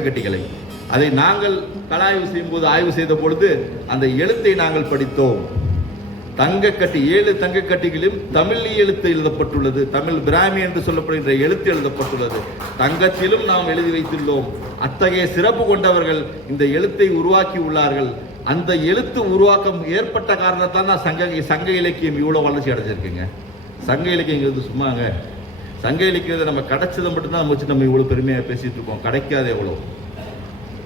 கட்டிகளை. அதை நாங்கள் கலாய்வு செய்யும் போது ஆய்வு செய்த பொழுது அந்த எழுத்தை நாங்கள் படித்தோம். தங்கக்கட்டி ஏழு தங்கக்கட்டிகளிலும் தமிழ் எழுத்து எழுதப்பட்டுள்ளது. தமிழ் பிராமி என்று சொல்லப்படுகின்ற எழுத்து எழுதப்பட்டுள்ளது. தங்கத்திலும் நாம் எழுதி வைத்துள்ளோம். அத்தகைய சிறப்பு கொண்டவர்கள் இந்த எழுத்தை உருவாக்கி உள்ளார்கள். அந்த எழுத்து உருவாக்கம் ஏற்பட்ட காரணத்தால் தான் சங்க சங்க இலக்கியம் இவ்வளோ வளர்ச்சி அடைஞ்சிருக்குங்க. சங்க இலக்கியங்கிறது சும்மாங்க. சங்க இலக்கியத்தை நம்ம கிடைச்சதை மட்டும்தான் நம்ம வச்சு நம்ம இவ்வளோ பெருமையாக பேசிகிட்டு இருக்கோம். கிடைக்காது எவ்வளோ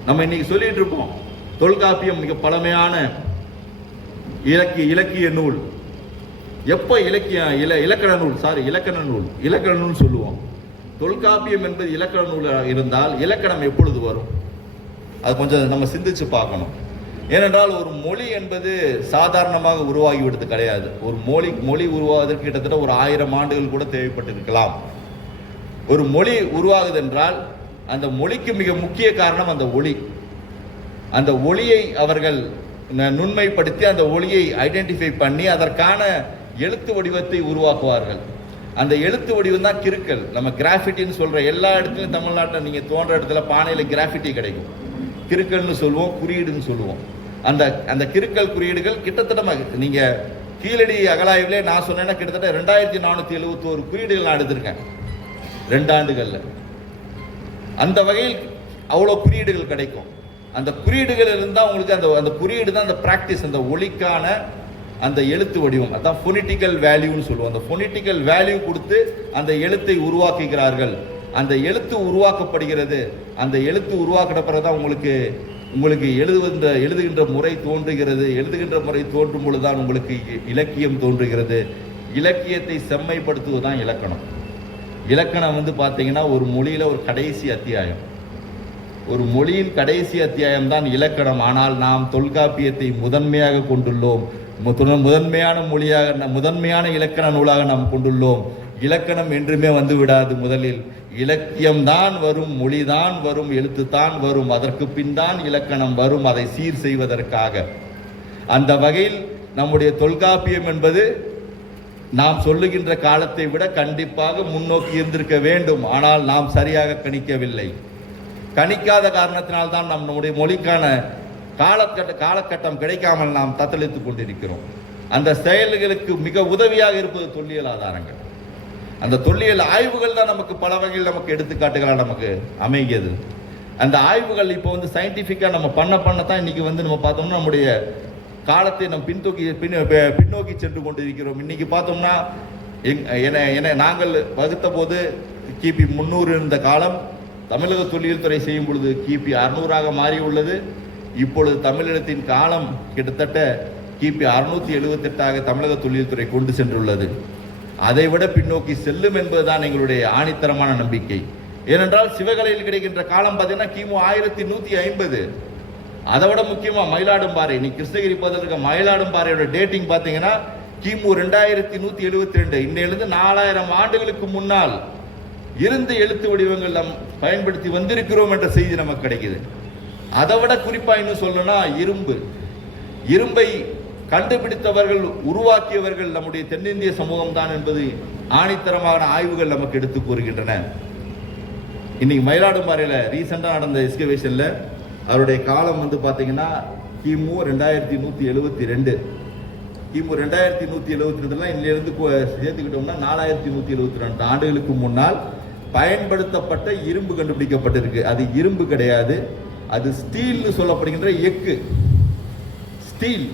நம்ம இன்னைக்கு சொல்லிட்டு இருப்போம் தொல்காப்பியம் மிக பழமையான இலக்கிய இலக்கிய நூல். எப்போ இலக்கிய இல இலக்கண நூல்? சாரி இலக்கண நூல். இலக்கண நூல் சொல்லுவோம். தொல்காப்பியம் என்பது இலக்கண நூல் இருந்தால் இலக்கணம் எப்பொழுது வரும்? அது கொஞ்சம் நம்ம சிந்திச்சு பார்க்கணும். ஏனென்றால் ஒரு மொழி என்பது சாதாரணமாக உருவாகிவிடுது கிடையாது. ஒரு மொழி மொழி உருவாவதற்கு கிட்டத்தட்ட ஒரு ஆயிரம் ஆண்டுகள் கூட தேவைப்பட்டிருக்கலாம். ஒரு மொழி உருவாகுது என்றால் அந்த மொழிக்கு மிக முக்கிய காரணம் அந்த ஒளி. அந்த ஒளியை அவர்கள் நுண்மைப்படுத்தி அந்த ஒளியை ஐடென்டிஃபை பண்ணி அதற்கான எழுத்து வடிவத்தை உருவாக்குவார்கள். அந்த எழுத்து வடிவம் தான் கிறுக்கல். நம்ம கிராஃபிட்டின்னு சொல்கிற எல்லா இடத்துலையும் தமிழ்நாட்டில் நீங்கள் தோன்ற இடத்துல பானையில கிராஃபிட்டி கிடைக்கும். கிறுக்கல்னு சொல்லுவோம் குறியீடுன்னு சொல்லுவோம் அந்த அந்த கிருக்கல் குறியீடுகள் கிட்டத்தட்ட நீங்கள் நீங்க கீழடி அகலாய்விலே நான் சொன்னேன்னா கிட்டத்தட்ட ரெண்டாயிரத்தி நானூத்தி எழுபத்தோரு குறியீடுகள் நான் எடுத்திருக்கேன். ரெண்டு ஆண்டுகள்ல. அந்த வகையில் அவ்வளோ குறியீடுகள் கிடைக்கும். அந்த குறியீடுகள் இருந்தால் உங்களுக்கு அந்த அந்த குறியீடு தான் அந்த ப்ராக்டிஸ் அந்த ஒளிக்கான அந்த எழுத்து வடிவம். அதான் ஃபொனிட்டிக்கல் வேல்யூன்னு சொல்லுவோம். அந்த ஃபொனிட்டிக்கல் வேல்யூ கொடுத்து அந்த எழுத்தை உருவாக்குகிறார்கள். அந்த எழுத்து உருவாக்கப்படுகிறது. அந்த எழுத்து உருவாக்கின பிறகு தான் உங்களுக்கு உங்களுக்கு எழுதுகின்ற எழுதுகின்ற முறை தோன்றுகிறது. எழுதுகின்ற முறை தோன்றும் பொழுதுதான் உங்களுக்கு இ- இலக்கியம் தோன்றுகிறது. இலக்கியத்தை செம்மைப்படுத்துவதுதான் இலக்கணம். இலக்கணம் வந்து பார்த்தீங்கன்னா ஒரு மொழியில் ஒரு கடைசி அத்தியாயம். ஒரு மொழியின் கடைசி அத்தியாயம் தான் இலக்கணம். ஆனால் நாம் தொல்காப்பியத்தை முதன்மையாக கொண்டுள்ளோம். முதன்மையான மொழியாக முதன்மையான இலக்கண நூலாக நாம் கொண்டுள்ளோம். இலக்கணம் என்றுமே வந்து விடாது முதலில். இலக்கியம் தான் வரும் மொழிதான் வரும் எழுத்து தான் வரும் அதற்கு பின் தான் இலக்கணம் வரும் அதை சீர் செய்வதற்காக. அந்த வகையில் நம்முடைய தொல்காப்பியம் என்பது நாம் சொல்லுகின்ற காலத்தை விட கண்டிப்பாக முன்னோக்கி இருந்திருக்க வேண்டும். ஆனால் நாம் சரியாக கணிக்கவில்லை. கணிக்காத காரணத்தினால்தான் நம் நம்முடைய மொழிக்கான காலக்கட்ட காலகட்டம் கிடைக்காமல் நாம் தத்தளித்துக் கொண்டிருக்கிறோம். அந்த செயல்களுக்கு மிக உதவியாக இருப்பது தொல்லியல் ஆதாரங்கள். அந்த தொல்லியல் ஆய்வுகள் தான் நமக்கு பல வகையில் நமக்கு எடுத்துக்காட்டுகளாக நமக்கு அமைகிறது. அந்த ஆய்வுகள் இப்போ வந்து சயின்டிஃபிக்காக நம்ம பண்ண பண்ண தான் இன்றைக்கி வந்து நம்ம பார்த்தோம்னா நம்முடைய காலத்தை நம்ம பின்தூக்கி பின் பின்னோக்கி சென்று கொண்டிருக்கிறோம். இன்றைக்கி பார்த்தோம்னா எங் என என நாங்கள் வகுத்த போது கிபி முந்நூறு இருந்த காலம் தமிழக தொழில் துறை செய்யும் பொழுது கிபி அறுநூறாக மாறி உள்ளது. இப்பொழுது தமிழகத்தின் காலம் கிட்டத்தட்ட கிபி அறுநூற்றி எழுபத்தெட்டாக தமிழக தொழில்துறை கொண்டு சென்றுள்ளது. அதை விட பின்னோக்கி செல்லும் என்பதுதான் எங்களுடைய ஆணித்தரமான நம்பிக்கை. ஏனென்றால் சிவகலையில் கிடைக்கின்ற காலம் பார்த்தீங்கன்னா கிமு ஆயிரத்தி நூத்தி ஐம்பது. அதை விட முக்கியமா மயிலாடும்பாறை நீ கிருஷ்ணகிரி பகுதியில் இருக்க மயிலாடும்பாறையோட டேட்டிங் பார்த்தீங்கன்னா கிமு ரெண்டாயிரத்தி நூத்தி எழுபத்தி ரெண்டு இன்னையிலிருந்து நாலாயிரம் ஆண்டுகளுக்கு முன்னால் இருந்து எழுத்து வடிவங்கள் நம் பயன்படுத்தி வந்திருக்கிறோம் என்ற செய்தி நமக்கு கிடைக்குது. அதை விட குறிப்பா இன்னும் சொல்லணும்னா இரும்பு. இரும்பை கண்டுபிடித்தவர்கள் உருவாக்கியவர்கள் நம்முடைய தென்னிந்திய சமூகம் தான் என்பது ஆணித்தரமான ஆய்வுகள் நமக்கு எடுத்து கூறுகின்றன. இன்னைக்கு மயிலாடும்பாறையில் ரீசெண்டாக நடந்த எக்ஸ்கவேஷனில் அவருடைய காலம் வந்து பார்த்தீங்கன்னா கிமு ரெண்டாயிரத்தி நூற்றி எழுபத்தி ரெண்டு. கிமு ரெண்டாயிரத்தி நூற்றி எழுபத்தி ரெண்டுலாம் இன்னிலிருந்து சேர்த்துக்கிட்டோம்னா நாலாயிரத்தி நூற்றி எழுபத்தி ரெண்டு ஆண்டுகளுக்கு முன்னால் பயன்படுத்தப்பட்ட இரும்பு கண்டுபிடிக்கப்பட்டிருக்கு. அது இரும்பு கிடையாது. அது ஸ்டீல்னு சொல்லப்படுகின்ற egg steel.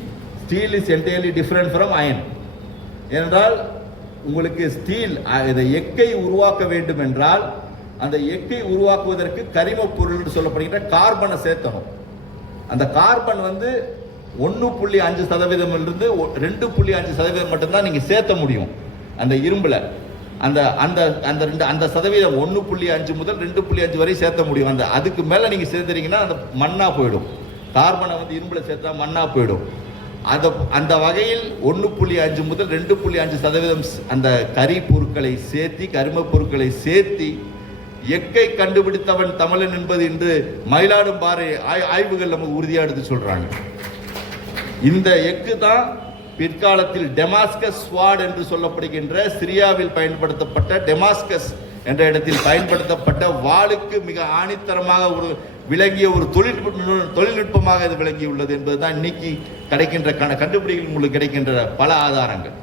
Steel is entirely different from iron ஏனென்றால் உங்களுக்கு ஸ்டீல் இதை எக்கை உருவாக்க வேண்டும் என்றால் அந்த எக்கை உருவாக்குவதற்கு கரிம பொருள் சொல்லப்படுகிற சொல்லப்படுகின்ற கார்பனை சேர்த்தணும். அந்த கார்பன் வந்து ஒன்று புள்ளி அஞ்சு சதவீதம் இருந்து ஒ- ரெண்டு புள்ளி அஞ்சு சதவீதம் மட்டும்தான் நீங்கள் சேர்த்த முடியும் அந்த இரும்பில். அந்த அந்த அந்த ரெண்டு அந்த சதவீதம் ஒன்று புள்ளி அஞ்சு முதல் ரெண்டு புள்ளி அஞ்சு வரை சேர்த்த முடியும். அந்த அதுக்கு மேலே நீங்கள் சேர்த்துறீங்கன்னா அந்த மண்ணாக போயிடும். கார்பனை வந்து இரும்பில் சேர்த்தா மண்ணாக போயிடும். அந்த அந்த வகையில் ஒன்று புள்ளி அஞ்சு முதல் ரெண்டு புள்ளி அஞ்சு சதவீதம் அந்த கரி பொருட்களை சேர்த்தி கரிமப் பொருட்களை சேர்த்தி எக்கை கண்டுபிடித்தவன் தமிழன் என்பது இன்று மயிலாடும்பாறை ஆய்- ஆய்வுகள் நமக்கு உறுதியாக எடுத்து சொல்கிறாங்க இந்த எக்கு தான் பிற்காலத்தில் டெமாஸ்கஸ் ஸ்வாட் என்று சொல்லப்படுகின்ற சிரியாவில் பயன்படுத்தப்பட்ட டெமாஸ்கஸ் என்ற இடத்தில் பயன்படுத்தப்பட்ட வாளுக்கு மிக ஆணித்தரமாக ஒரு விளங்கிய ஒரு தொழில்நுட்ப தொழில்நுட்பமாக இது விளங்கியுள்ளது என்பதுதான் இன்னைக்கு கிடைக்கின்ற கண கண்டுபிடிகள் உங்களுக்கு கிடைக்கின்ற பல ஆதாரங்கள்.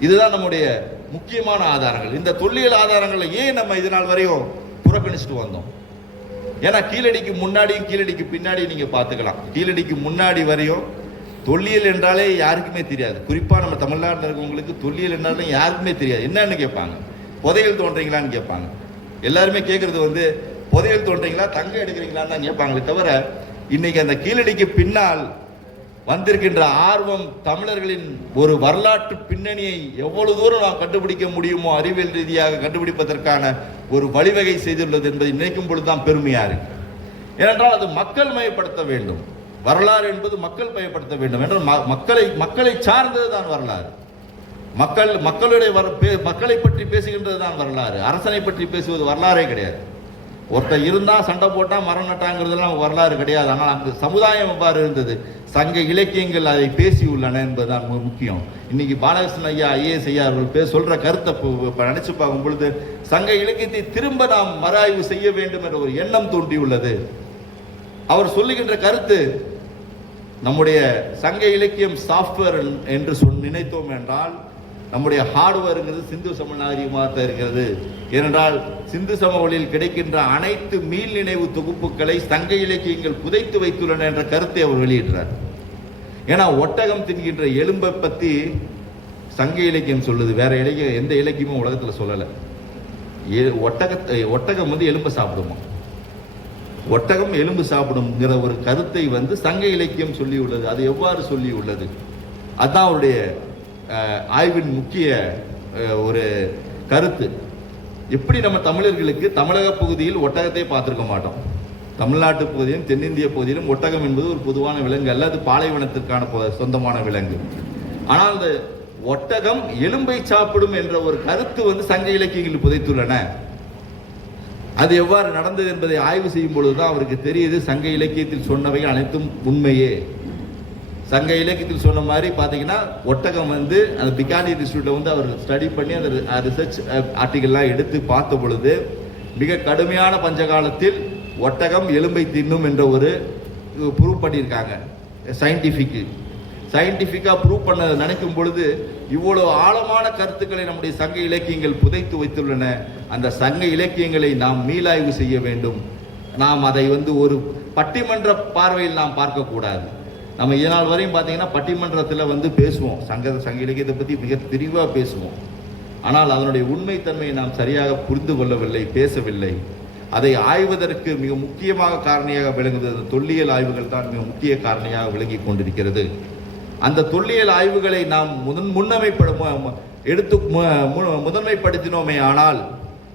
இதுதான் நம்முடைய முக்கியமான ஆதாரங்கள். இந்த தொல்லியல் ஆதாரங்களை ஏன் நம்ம இது நாள் வரையும் புறக்கணிச்சுட்டு வந்தோம்? ஏன்னா கீழடிக்கு முன்னாடியும் கீழடிக்கு பின்னாடியும் நீங்கள் பார்த்துக்கலாம். கீழடிக்கு முன்னாடி வரையும் தொல்லியல் என்றாலே யாருக்குமே தெரியாது. குறிப்பாக நம்ம தமிழ்நாட்டில் இருக்கவங்களுக்கு தொல்லியல் என்றாலே யாருக்குமே தெரியாது. என்னன்னு கேட்பாங்க. புதையல் தோன்றீங்களான்னு கேட்பாங்க. எல்லாருமே கேட்குறது வந்து புதையல் தோன்றீங்களா தங்கம் எடுக்கிறீங்களான்னு தான் கேட்பாங்களே தவிர இன்னைக்கு அந்த கீழடிக்கு பின்னால் வந்திருக்கின்ற ஆர்வம் தமிழர்களின் ஒரு வரலாற்று பின்னணியை எவ்வளவு தூரம் நாம் கண்டுபிடிக்க முடியுமோ அறிவியல் ரீதியாக கண்டுபிடிப்பதற்கான ஒரு வழிவகை செய்துள்ளது என்பதை நினைக்கும் பொழுதுதான் பெருமையாக இருக்கு. ஏனென்றால் அது மக்கள் மயப்படுத்த வேண்டும். வரலாறு என்பது மக்கள் பயப்படுத்த வேண்டும். என்றால் ம- மக்களை மக்களை சார்ந்தது தான் வரலாறு. மக்கள் மக்களுடைய வர பே- மக்களை பற்றி பேசுகின்றது தான் வரலாறு. அரசனை பற்றி பேசுவது வரலாறே கிடையாது. ஒருத்தர் இருந்தால் சண்டை போட்டால் மரம் நட்டாங்கிறதுலாம் வரலாறு கிடையாது. ஆனால் அந்த சமுதாயம் எவ்வாறு இருந்தது? சங்க இலக்கியங்கள் அதை பேசியுள்ளன என்பதுதான் முக்கியம். இன்னைக்கு பாலகிருஷ்ணன் ஐயா ஐஏஎஸ் ஐயா அவர்கள் பே சொல்கிற கருத்தை இப்போ- இப்போ பார்க்கும் பொழுது சங்க இலக்கியத்தை திரும்ப நாம் மறாய்வு செய்ய வேண்டும் என்ற ஒரு எண்ணம் தோன்றியுள்ளது. அவர் சொல்லுகின்ற கருத்து நம்முடைய சங்க இலக்கியம் சாஃப்ட்வேர் என்று சொல் நினைத்தோம் என்றால் நம்முடைய ஹார்ட்வேருங்கிறது சிந்து சம நாகரிகமாக தான் இருக்கிறது. ஏனென்றால் சிந்து சமவெளியில் கிடைக்கின்ற அனைத்து மீள் நினைவு தொகுப்புகளை சங்க இலக்கியங்கள் புதைத்து வைத்துள்ளன என்ற கருத்தை அவர் வெளியிடுறார். ஏன்னா ஒட்டகம் தின்கின்ற எலும்பை பற்றி சங்க இலக்கியம் சொல்லுது. வேற இலக்கியம் எந்த இலக்கியமும் உலகத்தில் சொல்லலை. எ- ஒட்டகத்தை ஒட்டகம் வந்து எலும்பை சாப்பிடுமா? ஒட்டகம் எலும்பு சாப்பிடும்ங்கிற ஒரு கருத்தை வந்து சங்க இலக்கியம் சொல்லியுள்ளது. அது எவ்வாறு சொல்லியுள்ளது? அதுதான் அவருடைய ஆய்வின் முக்கிய ஒரு கருத்து. எப்படி நம்ம தமிழர்களுக்கு தமிழக பகுதியில் ஒட்டகத்தை பார்த்துருக்க மாட்டோம்? தமிழ்நாட்டு பகுதியிலும் தென்னிந்திய பகுதியிலும் ஒட்டகம் என்பது ஒரு பொதுவான விலங்கு அல்ல அது பாலைவனத்திற்கான சொந்தமான விலங்கு. ஆனால் அந்த ஒட்டகம் எலும்பை சாப்பிடும் என்ற ஒரு கருத்து வந்து சங்க இலக்கியங்களில் புதைத்துள்ளன. அது எவ்வாறு நடந்தது என்பதை ஆய்வு செய்யும் பொழுதுதான் அவருக்கு தெரியுது சங்க இலக்கியத்தில் சொன்னவை அனைத்தும் உண்மையே. சங்க இலக்கியத்தில் சொன்ன மாதிரி பார்த்தீங்கன்னா ஒட்டகம் வந்து அந்த பிகானி இன்ஸ்டியூட்டில் வந்து அவர் ஸ்டடி பண்ணி அந்த ரிசர்ச் ஆர்டிகல்லாம் எடுத்து பார்த்த பொழுது மிக கடுமையான பஞ்சகாலத்தில் ஒட்டகம் எலும்பை தின்னும் என்ற ஒரு ப்ரூவ் பண்ணியிருக்காங்க. சயின்டிஃபிக்கு சயின்டிஃபிக்காக ப்ரூவ் பண்ண நினைக்கும் பொழுது இவ்வளோ ஆழமான கருத்துக்களை நம்முடைய சங்க இலக்கியங்கள் புதைத்து வைத்துள்ளன. அந்த சங்க இலக்கியங்களை நாம் மீளாய்வு செய்ய வேண்டும். நாம் அதை வந்து ஒரு பட்டிமன்ற பார்வையில் நாம் பார்க்கக்கூடாது. நம்ம இதனால் வரையும் பார்த்தீங்கன்னா பட்டிமன்றத்தில் வந்து பேசுவோம். சங்க சங்க இலக்கியத்தை பற்றி மிக விரிவாக பேசுவோம். ஆனால் அதனுடைய உண்மைத்தன்மையை நாம் சரியாக புரிந்து கொள்ளவில்லை பேசவில்லை. அதை ஆய்வதற்கு மிக முக்கியமாக காரணியாக விளங்குகிறது தொல்லியல் ஆய்வுகள் தான் மிக முக்கிய காரணியாக விளங்கி கொண்டிருக்கிறது. அந்த தொல்லியல் ஆய்வுகளை நாம் முதன் முன்னமைப்பட எடுத்து மு- மு- முதன்மைப்படுத்தினோமே ஆனால்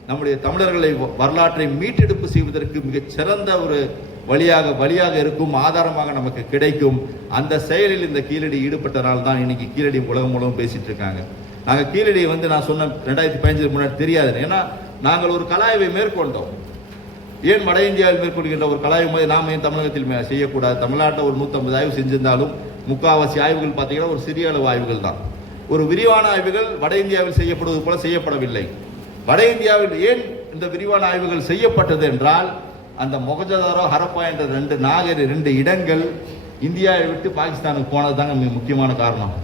நம்முடைய தமிழர்களை வ- வரலாற்றை மீட்டெடுப்பு செய்வதற்கு மிகச் சிறந்த ஒரு வழியாக வழியாக இருக்கும் ஆதாரமாக நமக்கு கிடைக்கும். அந்த செயலில் இந்த கீழடி ஈடுபட்டனால் தான் இன்னைக்கு கீழடி உலகம் மூலம் பேசிட்டு இருக்காங்க. நாங்கள் கீழடி வந்து நான் சொன்ன ரெண்டாயிரத்தி பதினஞ்சுக்கு முன்னாடி தெரியாது. ஏன்னா நாங்கள் ஒரு கலாய்வை மேற்கொண்டோம். ஏன் வட இந்தியாவில் மேற்கொள்கின்ற ஒரு கலாய்வு முறை நாம் ஏன் தமிழகத்தில் செய்யக்கூடாது? தமிழ்நாட்டில் ஒரு நூற்றம்பது ஆய்வு செஞ்சிருந்தாலும் முக்காவாசி ஆய்வுகள் பார்த்தீங்கன்னா ஒரு சிறிய அளவு ஆய்வுகள் தான். ஒரு விரிவான ஆய்வுகள் வட இந்தியாவில் செய்யப்படுவது போல செய்யப்படவில்லை. வட இந்தியாவில் ஏன் இந்த விரிவான ஆய்வுகள் செய்யப்பட்டது என்றால் அந்த மொகஜதாரோ ஹரப்பா என்ற ரெண்டு நாகரி ரெண்டு இடங்கள் இந்தியாவை விட்டு பாகிஸ்தானுக்கு போனது தாங்க மிக முக்கியமான காரணம்.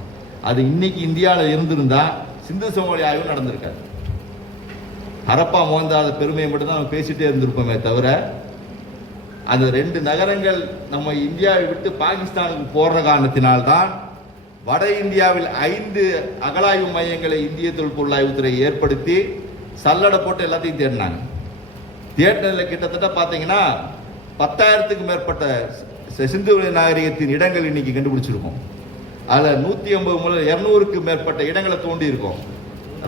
அது இன்னைக்கு இந்தியாவில் இருந்திருந்தால் சிந்து சமவெளி ஆய்வு நடந்திருக்காது. ஹரப்பா மோந்தாத பெருமையை மட்டும்தான் நம்ம பேசிட்டே இருந்திருப்போமே தவிர அந்த ரெண்டு நகரங்கள் நம்ம இந்தியாவை விட்டு பாகிஸ்தானுக்கு போடுற காரணத்தினால்தான் வட இந்தியாவில் ஐந்து அகலாய்வு மையங்களை இந்திய தொல்பொருளாய்வுத்துறை ஏற்படுத்தி சல்லடை போட்டு எல்லாத்தையும் தேடினாங்க. தியேட்டரில் கிட்டத்தட்ட பார்த்தீங்கன்னா பத்தாயிரத்துக்கு மேற்பட்ட சிந்து நாகரிகத்தின் இடங்கள் இன்னைக்கு கண்டுபிடிச்சிருக்கோம். அதில் நூற்றி ஐம்பது முதல் இரநூறுக்கு மேற்பட்ட இடங்களை தோண்டி இருக்கோம்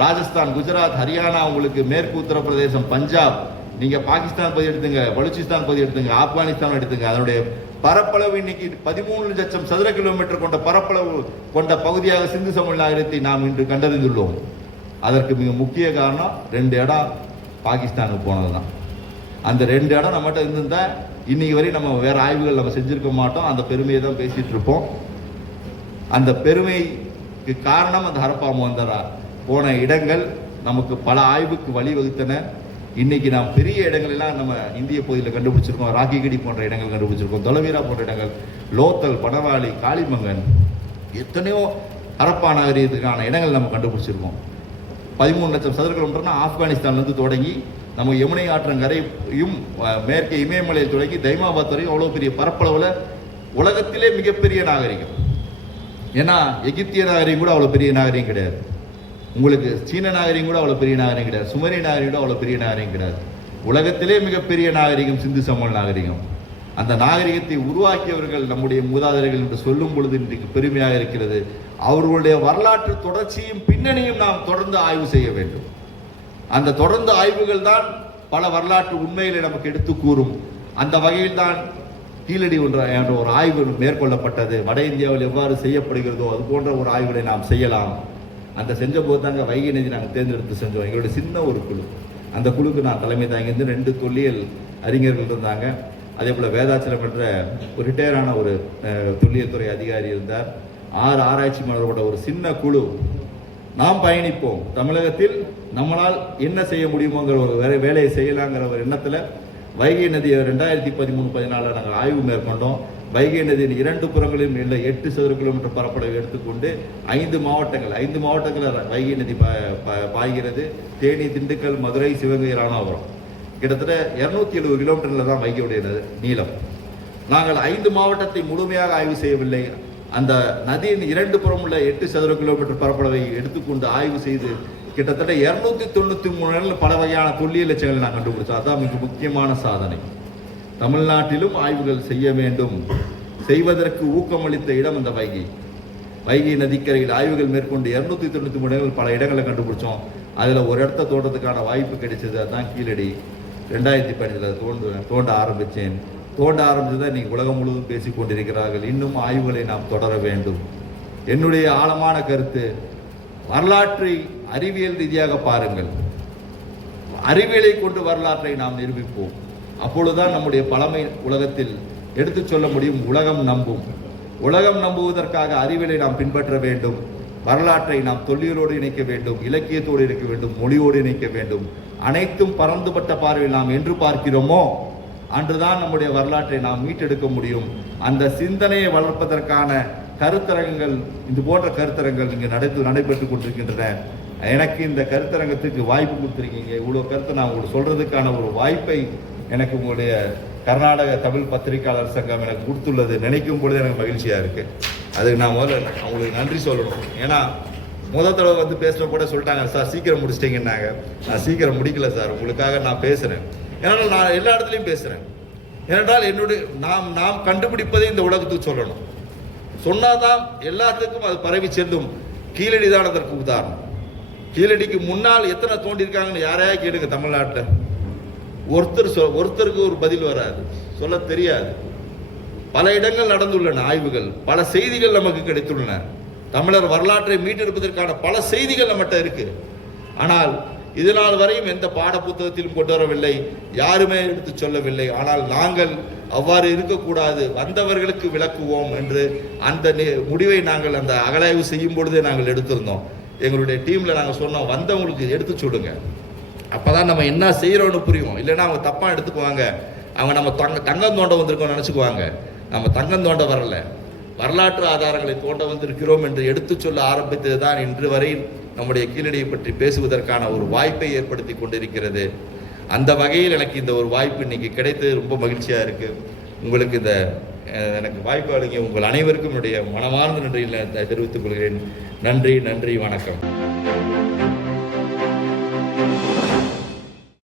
ராஜஸ்தான் குஜராத் ஹரியானா உங்களுக்கு மேற்கு உத்தரப்பிரதேசம் பஞ்சாப் நீங்கள் பாகிஸ்தான் பகுதி எடுத்துங்க பலூச்சிஸ்தான் பகுதி எடுத்துங்க ஆப்கானிஸ்தான் எடுத்துங்க அதனுடைய பரப்பளவு இன்னைக்கு பதிமூணு லட்சம் சதுர கிலோமீட்டர் கொண்ட பரப்பளவு கொண்ட பகுதியாக சிந்து சமவெளி நாகரிகத்தை நாம் இன்று கண்டறிந்துள்ளோம். அதற்கு மிக முக்கிய காரணம் ரெண்டு இடம் பாகிஸ்தானுக்கு போனது தான் அந்த ரெண்டு இடம் நம்மகிட்ட இருந்திருந்தா இன்னைக்கு வரையும் நம்ம வேற ஆய்வுகள் நம்ம செஞ்சுருக்க மாட்டோம். அந்த பெருமையை தான் பேசிட்டு இருப்போம். அந்த பெருமைக்கு காரணம் அந்த ஹரப்பா மோந்தரா. போன இடங்கள் நமக்கு பல ஆய்வுக்கு வழிவகுத்தன. இன்னைக்கு நாம் பெரிய இடங்களெல்லாம் நம்ம இந்திய பகுதியில் கண்டுபிடிச்சிருக்கோம். ராக்கிகடி போன்ற இடங்கள் கண்டுபிடிச்சிருக்கோம். தொலைவீரா போன்ற இடங்கள். லோத்தல் பனவாளி காளிமங்கன். எத்தனையோ ஹரப்பா நகரத்துக்கான இடங்கள் நம்ம கண்டுபிடிச்சிருக்கோம். பதிமூணு லட்சம் சதுர கிலோமீட்டர்னா ஆப்கானிஸ்தான்லேருந்து தொடங்கி நம்ம யமுனை ஆற்றங்கரையும் மேற்கே இமயமலையில் தொடங்கி தைமாபாத் வரையும் அவ்வளோ பெரிய பரப்பளவில் உலகத்திலே மிகப்பெரிய நாகரிகம். ஏன்னா எகிப்திய நாகரிகம் கூட அவ்வளோ பெரிய நாகரிகம் கிடையாது. உங்களுக்கு சீன நாகரிகம் கூட அவ்வளோ பெரிய நாகரிகம் கிடையாது. சுமரி நாகரிகம் கூட அவ்வளோ பெரிய நாகரிகம் கிடையாது. உலகத்திலே மிகப்பெரிய நாகரிகம் சிந்து சமல் நாகரிகம். அந்த நாகரிகத்தை உருவாக்கியவர்கள் நம்முடைய மூதாதையர்கள் என்று சொல்லும் பொழுது இன்றைக்கு பெருமையாக இருக்கிறது. அவர்களுடைய வரலாற்று தொடர்ச்சியும் பின்னணியும் நாம் தொடர்ந்து ஆய்வு செய்ய வேண்டும். அந்த தொடர்ந்து ஆய்வுகள் தான் பல வரலாற்று உண்மைகளை நமக்கு எடுத்து கூறும். அந்த வகையில் தான் கீழடி ஒன்ற என்ற ஒரு ஆய்வு மேற்கொள்ளப்பட்டது. வட இந்தியாவில் எவ்வாறு செய்யப்படுகிறதோ அது போன்ற ஒரு ஆய்வுகளை நாம் செய்யலாம். அந்த செஞ்ச போது தாங்க வைகை நதி நாங்கள் தேர்ந்தெடுத்து செஞ்சோம். எங்களுடைய சின்ன ஒரு குழு. அந்த குழுக்கு நான் தலைமை தாங்கியிருந்து ரெண்டு தொல்லியல் அறிஞர்கள் இருந்தாங்க. அதே போல் வேதாச்சலம் என்ற ஒரு ரிட்டையரான ஒரு தொல்லியல் துறை அதிகாரி இருந்தார். ஆறு ஆராய்ச்சி மாணவர்களோட ஒரு சின்ன குழு. நாம் பயணிப்போம். தமிழகத்தில் நம்மளால் என்ன செய்ய முடியுமோங்கிற ஒரு வேலை வேலையை செய்யலாங்கிற ஒரு எண்ணத்தில் வைகை நதியை ரெண்டாயிரத்தி பதிமூணு பதினாலில் நாங்கள் ஆய்வு மேற்கொண்டோம். வைகை நதியின் இரண்டு புறங்களிலும் இல்லை எட்டு சதுர கிலோமீட்டர் பரப்பளவை எடுத்துக்கொண்டு ஐந்து மாவட்டங்கள் ஐந்து மாவட்டங்களில் வைகை நதி பா- பாய்கிறது. தேனி திண்டுக்கல் மதுரை சிவகங்கை ராணாபுரம் கிட்டத்தட்ட இரநூத்தி எழுபது கிலோமீட்டரில் தான் வைகையுடைய நீளம். நாங்கள் ஐந்து மாவட்டத்தை முழுமையாக ஆய்வு செய்யவில்லை. அந்த நதியின் இரண்டு புறம் உள்ள எட்டு சதுர கிலோமீட்டர் பரப்பளவை எடுத்துக்கொண்டு ஆய்வு செய்து கிட்டத்தட்ட இரநூத்தி தொண்ணூத்தி மூணு பல வகையான தொல்லியல் எச்சங்களை நான் கண்டுபிடிச்சோம் அதுதான் மிக முக்கியமான சாதனை. தமிழ்நாட்டிலும் ஆய்வுகள் செய்ய வேண்டும். செய்வதற்கு ஊக்கமளித்த இடம் அந்த வைகை. வைகை நதிக்கரையில் ஆய்வுகள் மேற்கொண்டு இரநூத்தி தொண்ணூத்தி மூணு இடங்கள் பல இடங்களை கண்டுபிடிச்சோம். அதில் ஒரு இடத்த தோட்டத்துக்கான வாய்ப்பு கிடைச்சது. அதுதான் கீழடி. ரெண்டாயிரத்தி பதினஞ்சில் தோண்டு தோண்ட ஆரம்பித்தேன் தோண்ட ஆரம்பித்ததை நீங்கள் உலகம் முழுவதும் பேசிக் கொண்டிருக்கிறார்கள். இன்னும் ஆய்வுகளை நாம் தொடர வேண்டும். என்னுடைய ஆழமான கருத்து வரலாற்றை அறிவியல் ரீதியாக பாருங்கள். அறிவியலை கொண்டு வரலாற்றை நாம் நிரூபிப்போம். அப்பொழுதுதான் நம்முடைய பழமை உலகத்தில் எடுத்துச் சொல்ல முடியும் உலகம் நம்பும். உலகம் நம்புவதற்காக அறிவியலை நாம் பின்பற்ற வேண்டும். வரலாற்றை நாம் தொல்லியலோடு இணைக்க வேண்டும் இலக்கியத்தோடு இணைக்க வேண்டும் மொழியோடு இணைக்க வேண்டும். அனைத்தும் பறந்துபட்ட பார்வையில் நாம் என்று பார்க்கிறோமோ அன்றுதான் நம்முடைய வரலாற்றை நாம் மீட்டெடுக்க முடியும். அந்த சிந்தனையை வளர்ப்பதற்கான கருத்தரங்கங்கள் இது போன்ற கருத்தரங்கள் இங்கே நடத்து நடைபெற்று கொண்டிருக்கின்றன. எனக்கு இந்த கருத்தரங்கத்துக்கு வாய்ப்பு கொடுத்துருக்கீங்க. இவ்வளோ கருத்தை நான் உங்களுக்கு சொல்றதுக்கான ஒரு வாய்ப்பை எனக்கு உங்களுடைய கர்நாடக தமிழ் பத்திரிகையாளர் சங்கம் எனக்கு கொடுத்துள்ளது. நினைக்கும் பொழுது எனக்கு மகிழ்ச்சியாக இருக்குது அதுக்கு நான் முதல்ல அவங்களுக்கு நன்றி சொல்லணும். ஏன்னா முதல் தடவை வந்து பேசுகிற கூட சொல்லிட்டாங்க சார் சீக்கிரம் முடிச்சிட்டீங்கன்னாங்க. நான் சீக்கிரம் முடிக்கல சார். உங்களுக்காக நான் பேசுகிறேன் ஏன்னா நான் எல்லா இடத்துலையும் பேசுகிறேன் ஏனென்றால் என்னுடைய நாம் நாம் கண்டுபிடிப்பதை இந்த உலகத்துக்கு சொல்லணும். சொன்னாதான் எல்லாத்துக்கும் அது பரவி செல்லும். கீழடி தான் அதற்கு உதாரணம். கீழடிக்கு முன்னால் எத்தனை தோண்டியிருக்காங்கன்னு யாரையா கேளுங்க தமிழ்நாட்டில்? ஒருத்தர் சொ ஒருத்தருக்கு ஒரு பதில் வராது. சொல்ல தெரியாது. பல இடங்கள் நடந்துள்ளன ஆய்வுகள். பல செய்திகள் நமக்கு கிடைத்துள்ளன. தமிழர் வரலாற்றை மீட்டெடுப்பதற்கான பல செய்திகள் நம்மகிட்ட இருக்கு. ஆனால் இதனால் வரையும் எந்த பாட புத்தகத்திலும் கொண்டு வரவில்லை யாருமே எடுத்து சொல்லவில்லை. ஆனால் நாங்கள் அவ்வாறு இருக்கக்கூடாது. வந்தவர்களுக்கு விளக்குவோம் என்று அந்த முடிவை நாங்கள் அந்த அகலாய்வு செய்யும் பொழுதே நாங்கள் எடுத்திருந்தோம். எங்களுடைய டீமில் நாங்கள் சொன்னோம் வந்தவங்களுக்கு எடுத்து சொல்லுங்க. அப்பதான் நம்ம என்ன செய்கிறோன்னு புரியும். இல்லைன்னா அவங்க தப்பாக எடுத்துக்குவாங்க. அவங்க நம்ம தங்க தங்கம் தோண்ட வந்திருக்கோம் நினச்சிக்குவாங்க. நம்ம தங்கம் தோண்ட வரல. வரலாற்று ஆதாரங்களை தோண்ட வந்திருக்கிறோம் என்று எடுத்துச் சொல்ல ஆரம்பித்தது தான் இன்று வரை நம்முடைய கீழடியை பற்றி பேசுவதற்கான ஒரு வாய்ப்பை ஏற்படுத்தி கொண்டிருக்கிறது. அந்த வகையில் எனக்கு இந்த ஒரு வாய்ப்பு இன்னைக்கு கிடைத்தது ரொம்ப மகிழ்ச்சியாக இருக்குது உங்களுக்கு இந்த எனக்கு வாய்ப்பு அழகிய உங்கள் அனைவருக்கும் என்னுடைய மனமார்ந்த நன்றியில் தெரிவித்துக் கொள்கிறேன். நன்றி நன்றி வணக்கம்.